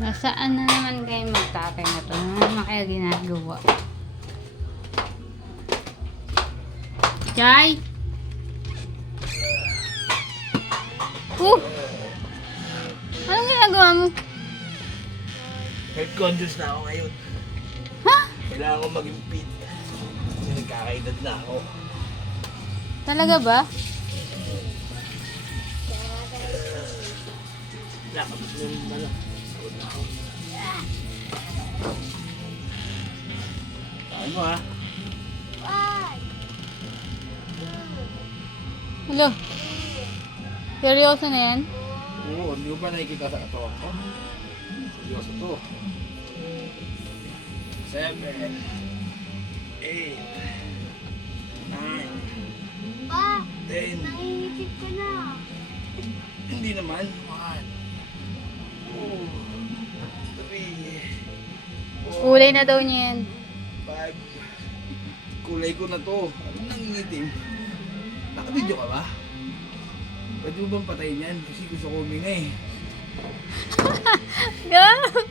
Nasaan na naman kayo magtatay na to? Ano naman kaya ginagawa? Jai! Anong ginagawa mo? Health conscious na ako ngayon. Ha? Kailangan ko maging fit. Kasi nagkakaedad na ako. Talaga ba? Lakabas mo yung malak. Pagod na ako. Saan mo ha? Hello? Seryoso na yan? Oo, hindi ko ba nakikita sa katawan ko? Seryoso to. 7, 8, 9, Pa, 10. nangingitit ka na. Hindi naman. 1, 2, 3, 4, Kulay na daw niya yan. 5. Kulay ko na to. Ano nangingitim? Nakabidyo ka ba? Pwede mo bang patayin yan? Kasi gusto ko huminga eh. Gab!